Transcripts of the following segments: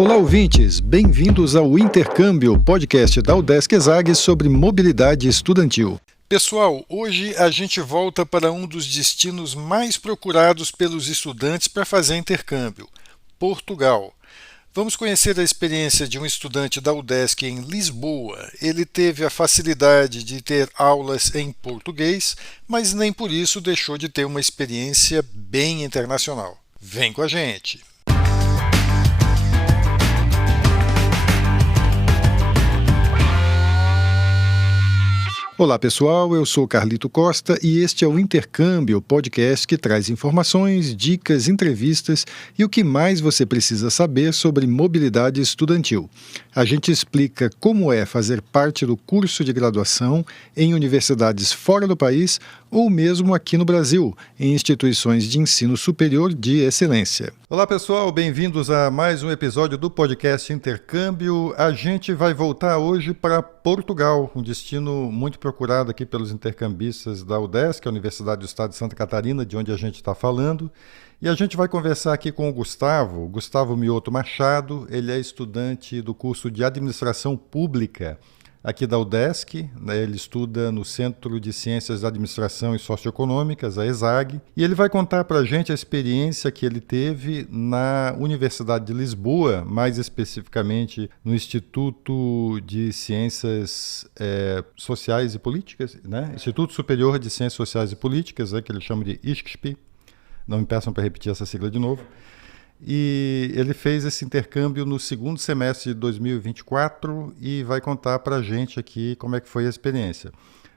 Olá, ouvintes! Bem-vindos ao Intercâmbio, podcast da UDESC ESAG sobre mobilidade estudantil. Pessoal, hoje a gente volta para um dos destinos mais procurados pelos estudantes para fazer intercâmbio, Portugal. Vamos conhecer a experiência de um estudante da UDESC em Lisboa. Ele teve a facilidade de ter aulas em português, mas nem por isso deixou de ter uma experiência bem internacional. Vem com a gente! Olá pessoal, eu sou Carlito Costa e este é o Intercâmbio, podcast que traz informações, dicas, entrevistas e o que mais você precisa saber sobre mobilidade estudantil. A gente explica como é fazer parte do curso de graduação em universidades fora do país ou mesmo aqui no Brasil, em instituições de ensino superior de excelência. Olá pessoal, bem-vindos a mais um episódio do podcast Intercâmbio. A gente vai voltar hoje para Portugal, um destino muito procurado aqui pelos intercambistas da UDESC, a Universidade do Estado de Santa Catarina, de onde a gente está falando. E a gente vai conversar aqui com o Gustavo Mioto Machado. Ele é estudante do curso de Administração Pública aqui da UDESC, né? Ele estuda no Centro de Ciências da Administração e Socioeconômicas, a ESAG, e ele vai contar para a gente a experiência que ele teve na Universidade de Lisboa, mais especificamente no Instituto de Ciências Sociais e Políticas, né? Instituto Superior de Ciências Sociais e Políticas, que ele chama de ISCSP, não me peçam para repetir essa sigla de novo. E ele fez esse intercâmbio no segundo semestre de 2024 e vai contar para a gente aqui como é que foi a experiência.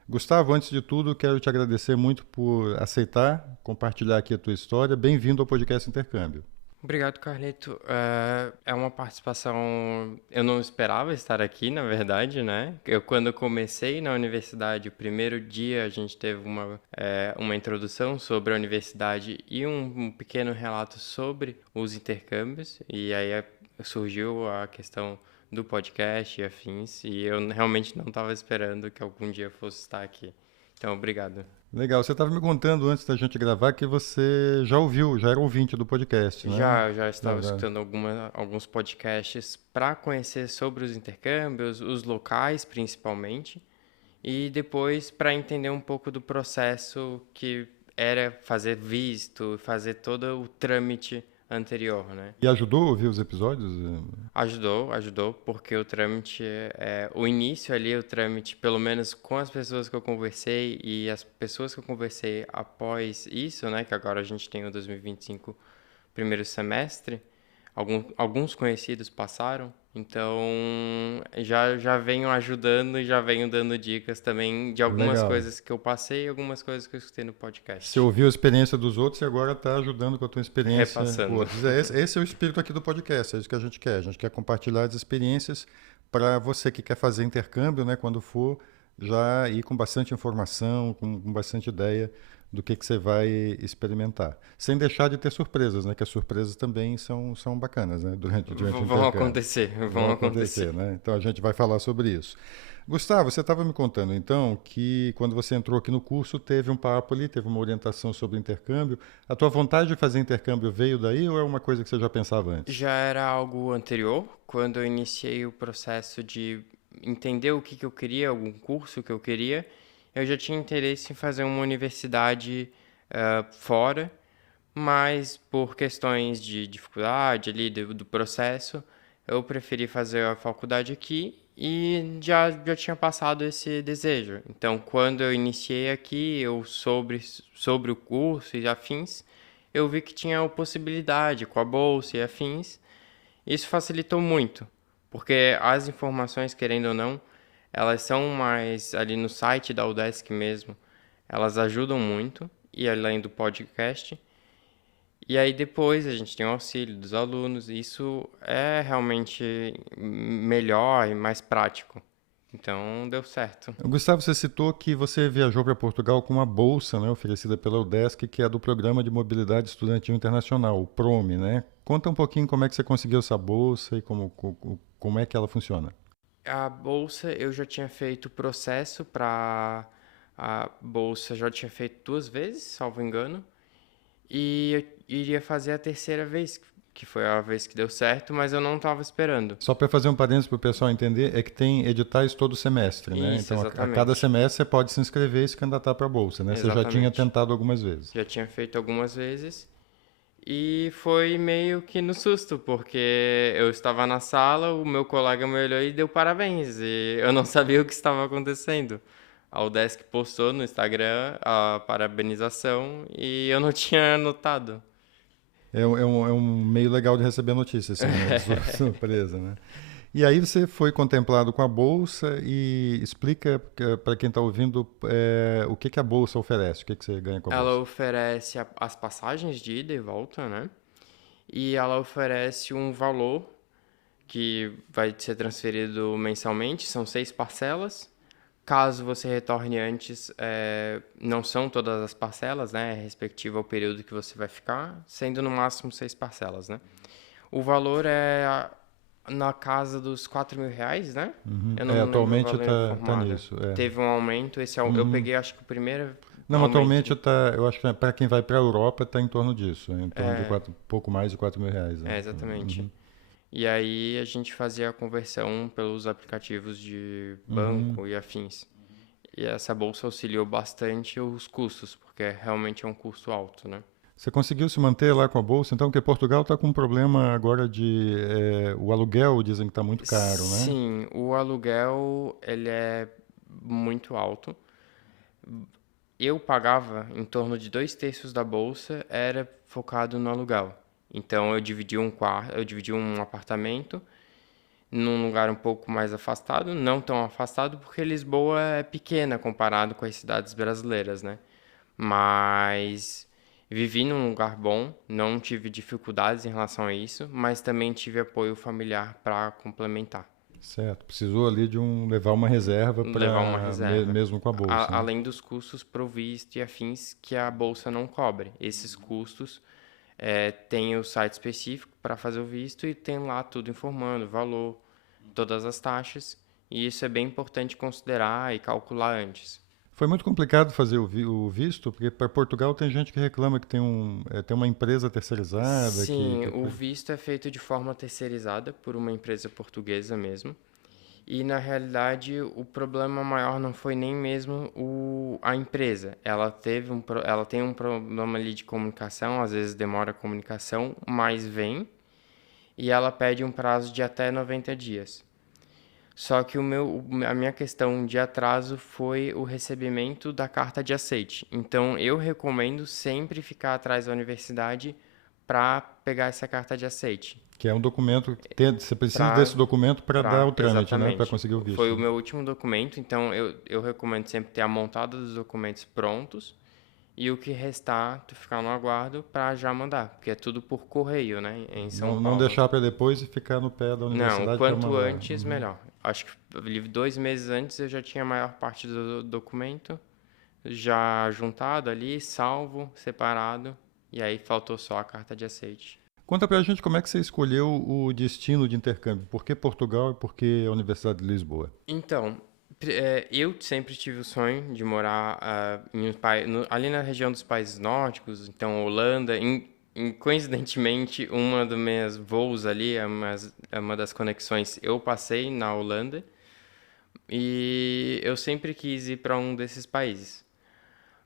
Gustavo, antes de tudo, quero te agradecer muito por aceitar, compartilhar aqui a tua história. Bem-vindo ao podcast Intercâmbio. Obrigado, Carlito. É uma participação... Eu não esperava estar aqui, na verdade, né? Quando eu comecei na universidade, o primeiro dia a gente teve uma introdução sobre a universidade e um pequeno relato sobre os intercâmbios. E aí surgiu a questão do podcast e afins. E eu realmente não estava esperando que algum dia fosse estar aqui. Então, obrigado. Legal, você estava me contando antes da gente gravar que você já ouviu, já era ouvinte do podcast, né? Já estava escutando alguns podcasts para conhecer sobre os intercâmbios, os locais principalmente, e depois para entender um pouco do processo que era fazer visto, fazer todo o trâmite anterior, né? E ajudou a ouvir os episódios? Ajudou, porque o trâmite, o início ali, o trâmite, pelo menos com as pessoas que eu conversei e as pessoas que eu conversei após isso, né, que agora a gente tem o 2025 primeiro semestre, alguns conhecidos passaram, então já venho ajudando e já venho dando dicas também de algumas coisas que eu passei e algumas coisas que eu escutei no podcast. Você ouviu a experiência dos outros e agora está ajudando com a tua experiência. Repassando. Esse é o espírito aqui do podcast, é isso que a gente quer. A gente quer compartilhar as experiências para você que quer fazer intercâmbio, né, quando for, já ir com bastante informação, com bastante ideia do que você vai experimentar. Sem deixar de ter surpresas, né? Que as surpresas também são bacanas, né? Durante o intercâmbio. Vão acontecer. Né? Então a gente vai falar sobre isso. Gustavo, você estava me contando então que quando você entrou aqui no curso teve um papo ali, teve uma orientação sobre intercâmbio. A tua vontade de fazer intercâmbio veio daí ou é uma coisa que você já pensava antes? Já era algo anterior, quando eu iniciei o processo de entender o que eu queria, algum curso que eu queria. Eu já tinha interesse em fazer uma universidade fora, mas por questões de dificuldade ali do processo, eu preferi fazer a faculdade aqui e já tinha passado esse desejo. Então, quando eu iniciei aqui, eu sobre o curso e afins, eu vi que tinha a possibilidade com a bolsa e afins. Isso facilitou muito, porque as informações, querendo ou não, elas são mais ali no site da UDESC mesmo. Elas ajudam muito, e além do podcast. E aí depois a gente tem o auxílio dos alunos. E isso é realmente melhor e mais prático. Então deu certo. Gustavo, você citou que você viajou para Portugal com uma bolsa, né, oferecida pela UDESC, que é do Programa de Mobilidade Estudantil Internacional, o PROME, né? Conta um pouquinho como é que você conseguiu essa bolsa e como é que ela funciona. A bolsa, eu já tinha feito o processo para a bolsa, já tinha feito 2 vezes, salvo engano, e eu iria fazer a terceira vez, que foi a vez que deu certo, mas eu não estava esperando. Só para fazer um parênteses para o pessoal entender, é que tem editais todo semestre, né? Isso, Então, a exatamente. cada semestre você pode se inscrever e se candidatar para a bolsa, né? Você já tinha Exatamente. tentado algumas vezes. Já tinha feito algumas vezes. E foi meio que no susto, porque eu estava na sala, o meu colega me olhou e deu parabéns, e eu não sabia o que estava acontecendo. A Udesc postou no Instagram a parabenização e eu não tinha notado. É um meio legal de receber notícias, assim, né? Surpresa, né? E aí você foi contemplado com a bolsa e explica para quem está ouvindo o que a bolsa oferece, o que você ganha com a Ela bolsa. oferece as passagens de ida e volta, né? E ela oferece um valor que vai ser transferido mensalmente, são 6 parcelas. Caso você retorne antes, não são todas as parcelas, né? É respectivo ao período que você vai ficar, sendo no máximo 6 parcelas, né? O valor é na casa dos R$ 4.000, né? Uhum. Eu não lembro o Atualmente valor tá informado. nisso. Teve um aumento, eu Uhum. peguei acho que o primeiro Não, aumento. atualmente eu acho que para quem vai para a Europa está em torno disso, em torno de pouco mais de R$ 4.000. Né? Exatamente. Uhum. E aí a gente fazia a conversão pelos aplicativos de Uhum. banco e afins. E essa bolsa auxiliou bastante os custos, porque realmente é um custo alto, né? Você conseguiu se manter lá com a bolsa, então, porque Portugal está com um problema agora de o aluguel dizem que está muito caro, né? Sim, o aluguel ele é muito alto. Eu pagava em torno de 2/3 da bolsa era focado no aluguel. Então eu dividi um quarto, eu dividi um apartamento num lugar um pouco mais afastado, não tão afastado porque Lisboa é pequena comparado com as cidades brasileiras, né? Mas vivi num lugar bom, não tive dificuldades em relação a isso, mas também tive apoio familiar para complementar, Certo. Precisou ali de levar uma reserva levar uma para reserva. mesmo com a bolsa, né? Além dos custos provisto e afins que a bolsa não cobre. Esses custos tem o site específico para fazer o visto e tem lá tudo informando, valor, todas as taxas, e isso é bem importante considerar e calcular antes. Foi muito complicado fazer o visto, porque para Portugal tem gente que reclama que tem uma empresa terceirizada Sim, o visto é feito de forma terceirizada por uma empresa portuguesa mesmo. E na realidade o problema maior não foi nem mesmo a empresa. Ela tem um problema ali de comunicação, às vezes demora a comunicação, mas vem e ela pede um prazo de até 90 dias. Só que a minha questão de atraso foi o recebimento da carta de aceite. Então eu recomendo sempre ficar atrás da universidade para pegar essa carta de aceite. que é um documento você precisa Pra, desse documento para dar o trâmite, né? Para exatamente. conseguir o Foi o visto. meu último documento, então eu recomendo sempre ter a montada dos documentos prontos e o que restar, tu ficar no aguardo para já mandar, porque é tudo por correio, né, em São Não Paulo. deixar para depois e ficar no pé da Não, universidade para quanto mandar. antes, melhor. Acho que 2 meses antes eu já tinha a maior parte do documento já juntado ali, salvo, separado, e aí faltou só a carta de aceite. Conta pra gente como é que você escolheu o destino de intercâmbio. Por que Portugal e por que a Universidade de Lisboa? Então, eu sempre tive o sonho de morar ali na região dos países nórdicos, então Holanda. Coincidentemente, uma dos meus voos ali, uma das conexões, eu passei na Holanda e eu sempre quis ir para um desses países.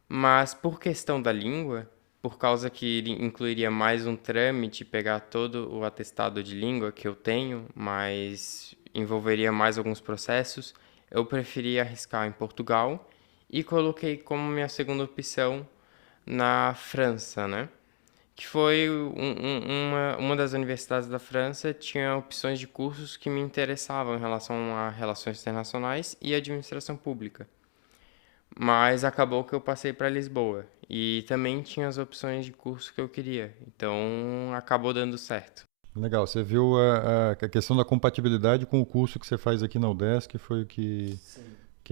Mas por questão da língua, por causa que incluiria mais um trâmite, pegar todo o atestado de língua que eu tenho, mas envolveria mais alguns processos, eu preferi arriscar em Portugal e coloquei como minha segunda opção na França, né? Que foi uma das universidades da França, tinha opções de cursos que me interessavam em relação a relações internacionais e administração pública. Mas acabou que eu passei para Lisboa e também tinha as opções de curso que eu queria, então acabou dando certo. Legal, você viu a questão da compatibilidade com o curso que você faz aqui na UDESC, foi o que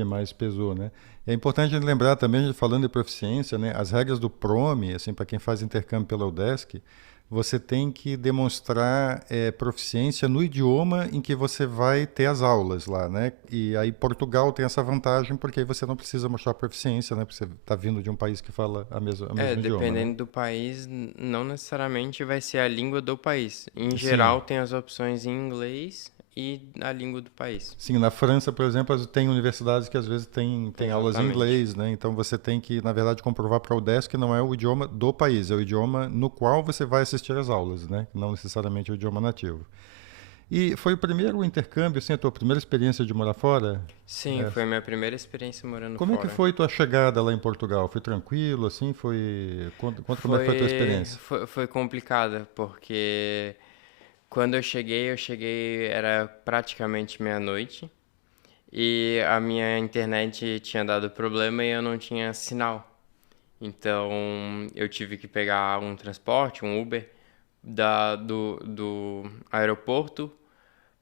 mais pesou, né? É importante a gente lembrar também, falando de proficiência, né? As regras do PROME, assim, para quem faz intercâmbio pela UDESC, você tem que demonstrar proficiência no idioma em que você vai ter as aulas lá, né? E aí Portugal tem essa vantagem porque aí você não precisa mostrar proficiência, né? Porque você está vindo de um país que fala o mesmo idioma, né? Dependendo do país, não necessariamente vai ser a língua do país. Em Sim. geral, tem as opções em inglês e a língua do país. Sim, na França, por exemplo, tem universidades que às vezes tem aulas em Exatamente. inglês, né? Então você tem que, na verdade, comprovar para o UDESC que não é o idioma do país, é o idioma no qual você vai assistir às aulas, né? Não necessariamente o idioma nativo. E foi o primeiro intercâmbio, assim, a tua primeira experiência de morar fora? Sim, É, foi a minha primeira experiência morando como é que fora. foi tua chegada lá em Portugal? Foi tranquilo, assim? Conta como é que foi a tua experiência. Foi complicada, porque quando eu cheguei, era praticamente meia-noite e a minha internet tinha dado problema e eu não tinha sinal. Então eu tive que pegar um transporte, um Uber, do aeroporto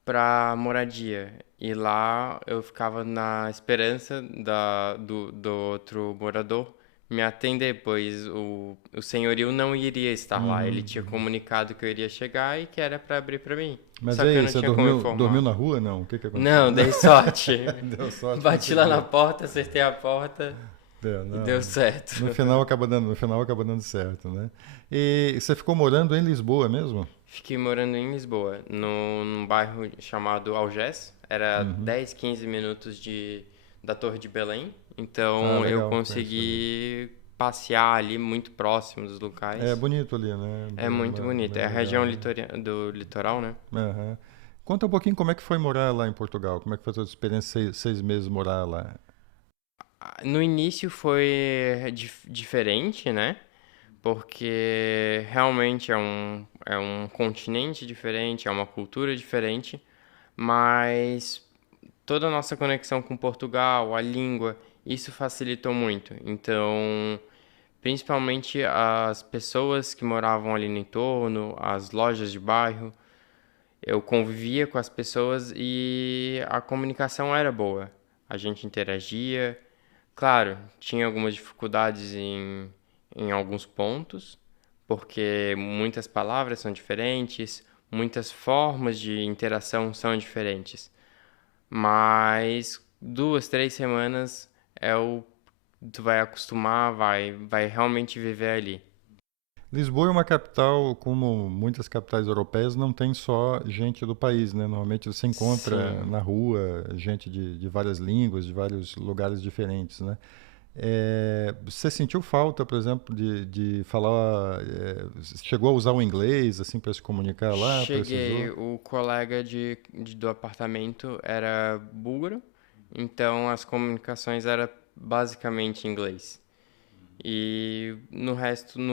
para moradia. E lá eu ficava na esperança do outro morador me atender, pois o senhorio não iria estar lá. Ele tinha comunicado que eu iria chegar e que era para abrir para mim. Mas e Só que eu aí, não você tinha como dormiu informar. na rua? Não, o que que aconteceu? Não, dei sorte. Deu sorte, Bati lá na conseguiu. porta, acertei a porta e deu Não. certo. No final acaba dando certo, né? E você ficou morando em Lisboa mesmo? Fiquei morando em Lisboa, num bairro chamado Algés. Era 10, 15 minutos da Torre de Belém. Ah, Então eu legal, conheço ali. consegui passear ali muito próximo dos É locais. bonito ali, né? É muito bonito. É Bem a região legal, né? do litoral, né? Aham. Conta um pouquinho como é que foi morar lá em Portugal. Como é que foi a sua experiência, 6 meses morar lá? No início foi diferente, né? Porque realmente é um continente diferente, é uma cultura diferente, mas toda a nossa conexão com Portugal, a língua, isso facilitou muito. Então, principalmente as pessoas que moravam ali no entorno, as lojas de bairro, eu convivia com as pessoas e a comunicação era boa. A gente interagia. Claro, tinha algumas dificuldades em alguns pontos, porque muitas palavras são diferentes, muitas formas de interação são diferentes. Mas 2, 3 semanas tu vai acostumar, vai realmente viver ali. Lisboa é uma capital, como muitas capitais europeias, não tem só gente do país, né? Normalmente você encontra Sim. na rua gente de várias línguas, de vários lugares diferentes, né? Você sentiu falta, por exemplo, de falar, chegou a usar o inglês assim para se comunicar lá, Cheguei, precisou? o colega do apartamento era búlgaro, então as comunicações eram basicamente em inglês. E no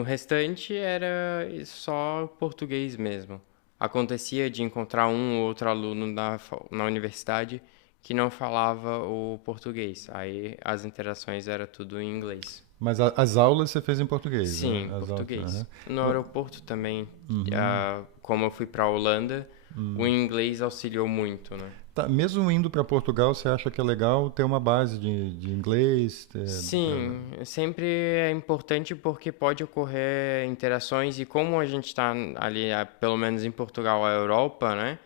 restante era só português mesmo. Acontecia de encontrar um ou outro aluno na universidade que não falava o português. Aí as interações era tudo em inglês. Mas as aulas você fez em português, né? Sim, As aulas, português. aham. No Vo- aeroporto também, Uhum. como eu fui para a Holanda, o inglês auxiliou muito, né? Tá, mesmo indo para Portugal, você acha que é legal ter uma base de inglês? Sim, sempre é importante porque pode ocorrer interações e como a gente está ali, pelo menos em Portugal, a Europa, né?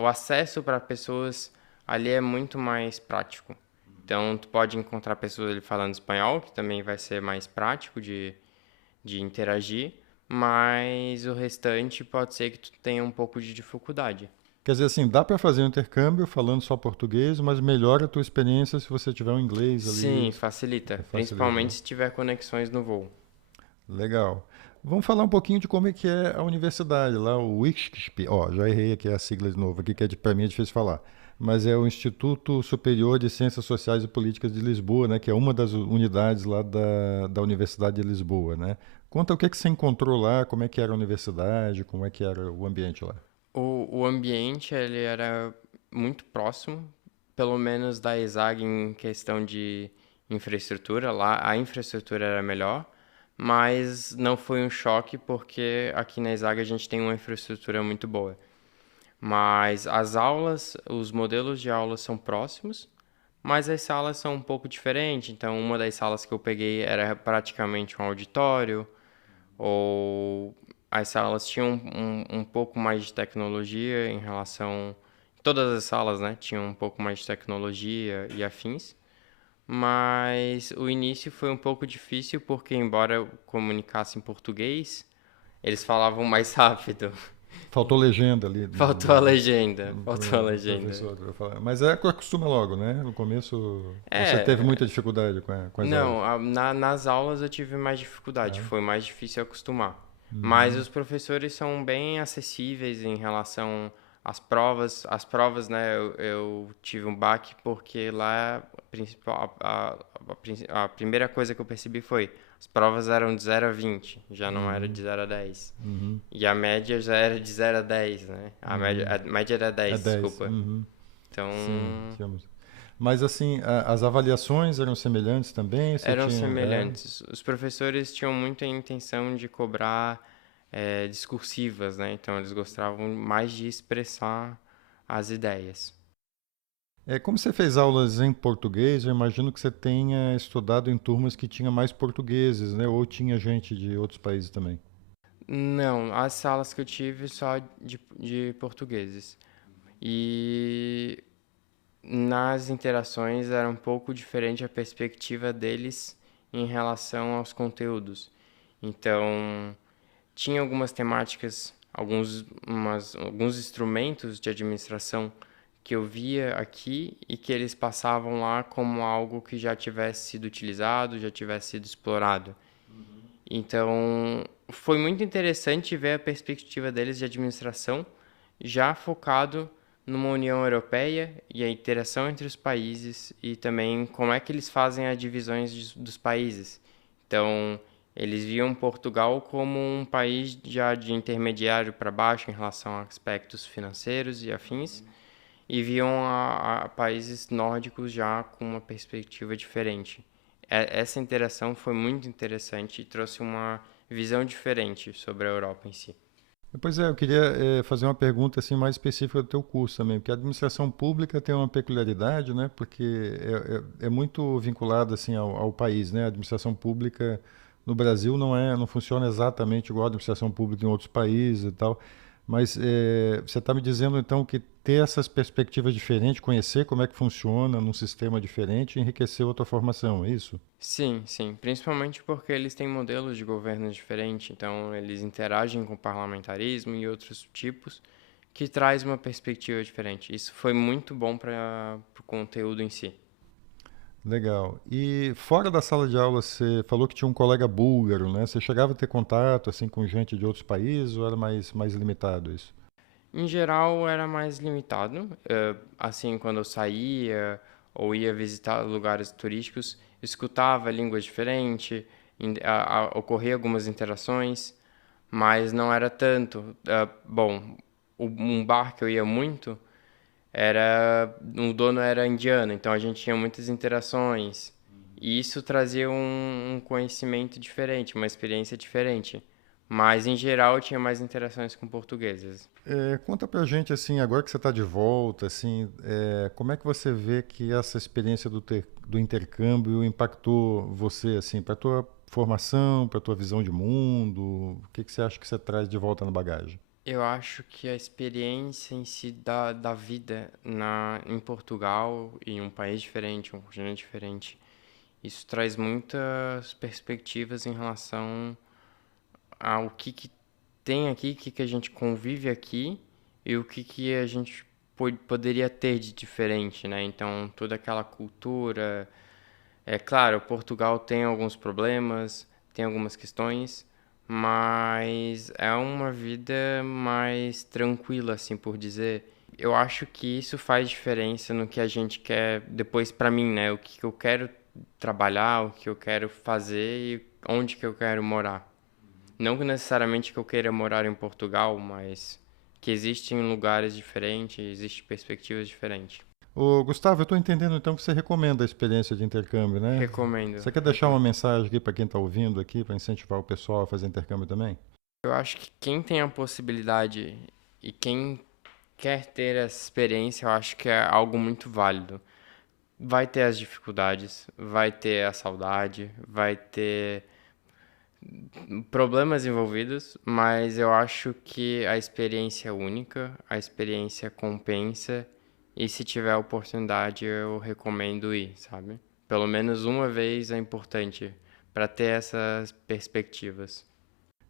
O acesso para pessoas ali é muito mais prático. Então, tu pode encontrar pessoas ali falando espanhol, que também vai ser mais prático de interagir, mas o restante pode ser que tu tenha um pouco de dificuldade. Quer dizer assim, dá para fazer um intercâmbio falando só português, mas melhora a tua experiência se você tiver um inglês ali, Sim, facilita, facilita, principalmente né? se tiver conexões no voo. Legal. Vamos falar um pouquinho de como é que é a universidade lá, o ISCSP. Ó, já errei aqui a sigla de novo, aqui que para mim é difícil falar. Mas é o Instituto Superior de Ciências Sociais e Políticas de Lisboa, né? Que é uma das unidades lá da Universidade de Lisboa, né? Conta o que você encontrou lá, como é que era a universidade, como é que era o ambiente lá. O ambiente ele era muito próximo, pelo menos da ESAG em questão de infraestrutura. Lá a infraestrutura era melhor, mas não foi um choque porque aqui na ESAG a gente tem uma infraestrutura muito boa. Mas as aulas, os modelos de aulas são próximos, mas as salas são um pouco diferentes. Então, uma das salas que eu peguei era praticamente um auditório, ou as salas tinham um pouco mais de tecnologia em relação... Todas as salas, né, tinham um pouco mais de tecnologia e afins. Mas o início foi um pouco difícil porque, embora eu comunicasse em português, eles falavam mais rápido. Faltou legenda ali Faltou a legenda, faltou a do legenda. professor pra falar. Mas acostuma logo, né? No começo você teve É, muita dificuldade com as aulas. não, nas aulas eu tive mais dificuldade, É. foi mais difícil acostumar. Mas Uhum. os professores são bem acessíveis em relação às provas. As provas, né, eu tive um baque porque lá a primeira coisa que eu percebi foi as provas eram de 0 a 20, já não era de Uhum. 0 a 10. Uhum. E a média já era de 0 a 10, né? Uhum. A média era É 10, 10. desculpa. Uhum. Então, Sim, tínhamos. Mas assim, as avaliações eram semelhantes também? Você eram tinha. semelhantes. Os professores tinham muita intenção de cobrar discursivas, né? Então eles gostavam mais de expressar as ideias. Como você fez aulas em português, eu imagino que você tenha estudado em turmas que tinha mais portugueses, né? Ou tinha gente de outros países também. Não, as salas que eu tive só de portugueses. E nas interações era um pouco diferente a perspectiva deles em relação aos conteúdos. Então, tinha algumas temáticas, alguns instrumentos de administração que eu via aqui e que eles passavam lá como algo que já tivesse sido utilizado, já tivesse sido explorado. Então, foi muito interessante ver a perspectiva deles de administração já focado numa União Europeia e a interação entre os países e também como é que eles fazem as divisões dos países. Então, eles viam Portugal como um país já de intermediário para baixo em relação a aspectos financeiros e afins, e viam a países nórdicos já com uma perspectiva diferente. Essa interação foi muito interessante e trouxe uma visão diferente sobre a Europa em si. Pois é, eu queria fazer uma pergunta assim mais específica do teu curso também, porque a administração pública tem uma peculiaridade, né? Porque é muito vinculada assim ao país, né? A administração pública no Brasil não funciona exatamente igual a administração pública em outros países e tal. Mas você está me dizendo então que ter essas perspectivas diferentes, conhecer como é que funciona num sistema diferente, enriqueceu a tua formação, é isso? Sim, sim, principalmente porque eles têm modelos de governo diferentes, então eles interagem com o parlamentarismo e outros tipos que traz uma perspectiva diferente. Isso foi muito bom para o conteúdo em si. Legal. E fora da sala de aula, você falou que tinha um colega búlgaro, né? Você chegava a ter contato assim com gente de outros países ou era mais limitado isso? Em geral, era mais limitado. Assim, quando eu saía ou ia visitar lugares turísticos, eu escutava línguas diferentes, ocorria algumas interações, mas não era tanto. Bom, um bar que eu ia muito o dono era indiano, então a gente tinha muitas interações. E isso trazia um conhecimento diferente, uma experiência diferente. Mas em geral eu tinha mais interações com portugueses. Conta pra gente assim, agora que você está de volta, assim, como é que você vê que essa experiência do intercâmbio impactou você, assim, para tua formação, para tua visão de mundo? O que que você acha que você traz de volta na bagagem? Eu acho que a experiência em si da vida em Portugal, em um país diferente, um continente diferente, isso traz muitas perspectivas em relação ao que tem aqui, o que a gente convive aqui e o que a gente poderia ter de diferente, né? Então, toda aquela cultura. É claro, Portugal tem alguns problemas, tem algumas questões, mas é uma vida mais tranquila, assim por dizer. Eu acho que isso faz diferença no que a gente quer depois para mim, né? O que eu quero trabalhar, o que eu quero fazer e onde que eu quero morar. Não que necessariamente que eu queira morar em Portugal, mas que existem lugares diferentes, existem perspectivas diferentes. Ô, Gustavo, eu estou entendendo então que você recomenda a experiência de intercâmbio, né? Recomendo, Você quer deixar uma recomendo. mensagem aqui para quem está ouvindo aqui, para incentivar o pessoal a fazer intercâmbio também? Eu acho que quem tem a possibilidade e quem quer ter essa experiência, eu acho que é algo muito válido. Vai ter as dificuldades, vai ter a saudade, vai ter problemas envolvidos, mas eu acho que a experiência é única, a experiência compensa, e se tiver a oportunidade eu recomendo ir, sabe? Pelo menos uma vez é importante para ter essas perspectivas.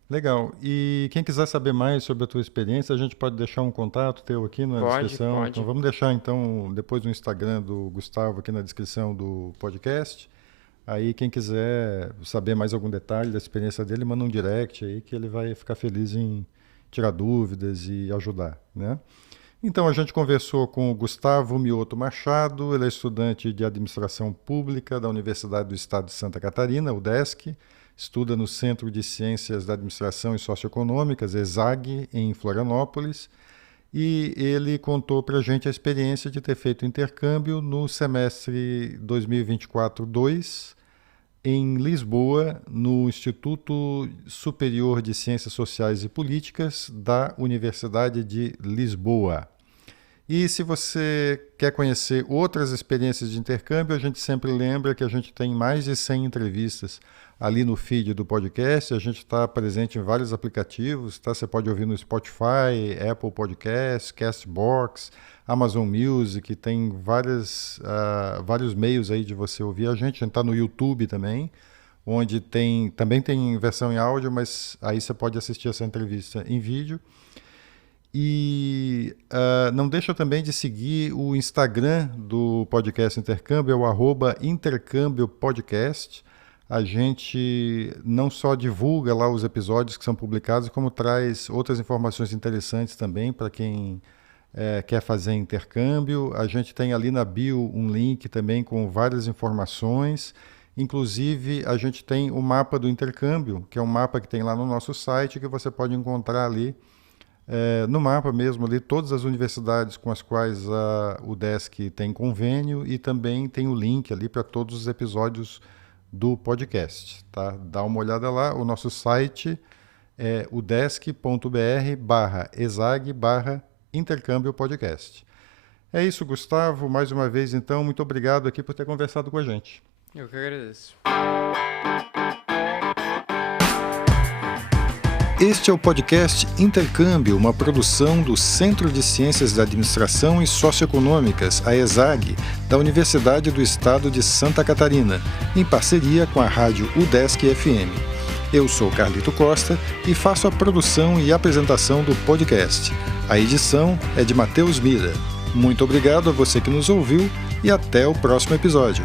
Legal. E quem quiser saber mais sobre a tua experiência, a gente pode deixar um contato teu aqui na descrição. Pode. Então vamos deixar então depois o Instagram do Gustavo aqui na descrição do podcast. Aí quem quiser saber mais algum detalhe da experiência dele, manda um direct aí que ele vai ficar feliz em tirar dúvidas e ajudar, né? Então a gente conversou com o Gustavo Mioto Machado, ele é estudante de Administração Pública da Universidade do Estado de Santa Catarina, UDESC, estuda no Centro de Ciências da Administração e Socioeconômicas, ESAG, em Florianópolis, e ele contou para a gente a experiência de ter feito intercâmbio no semestre 2024-2 em Lisboa, no Instituto Superior de Ciências Sociais e Políticas da Universidade de Lisboa. E se você quer conhecer outras experiências de intercâmbio, a gente sempre lembra que a gente tem mais de 100 entrevistas ali no feed do podcast. A gente está presente em vários aplicativos, tá? Você pode ouvir no Spotify, Apple Podcasts, Castbox, Amazon Music, tem vários meios aí de você ouvir a gente. A gente está no YouTube também, onde também tem versão em áudio, mas aí você pode assistir essa entrevista em vídeo. E não deixa também de seguir o Instagram do podcast Intercâmbio, é o @intercâmbiopodcast. A gente não só divulga lá os episódios que são publicados, como traz outras informações interessantes também para quem quer fazer intercâmbio. A gente tem ali na bio um link também com várias informações. Inclusive, a gente tem o mapa do intercâmbio, que é um mapa que tem lá no nosso site, que você pode encontrar ali no mapa mesmo, ali, todas as universidades com as quais a UDESC tem convênio, e também tem o link ali para todos os episódios do podcast. Tá? Dá uma olhada lá, o nosso site é udesc.br/exag/intercâmbio podcast. É isso, Gustavo. Mais uma vez, então, muito obrigado aqui por ter conversado com a gente. Eu que agradeço. Este é o podcast Intercâmbio, uma produção do Centro de Ciências da Administração e Socioeconômicas, a ESAG, da Universidade do Estado de Santa Catarina, em parceria com a rádio UDESC FM. Eu sou Carlito Costa e faço a produção e apresentação do podcast. A edição é de Matheus Mira. Muito obrigado a você que nos ouviu e até o próximo episódio.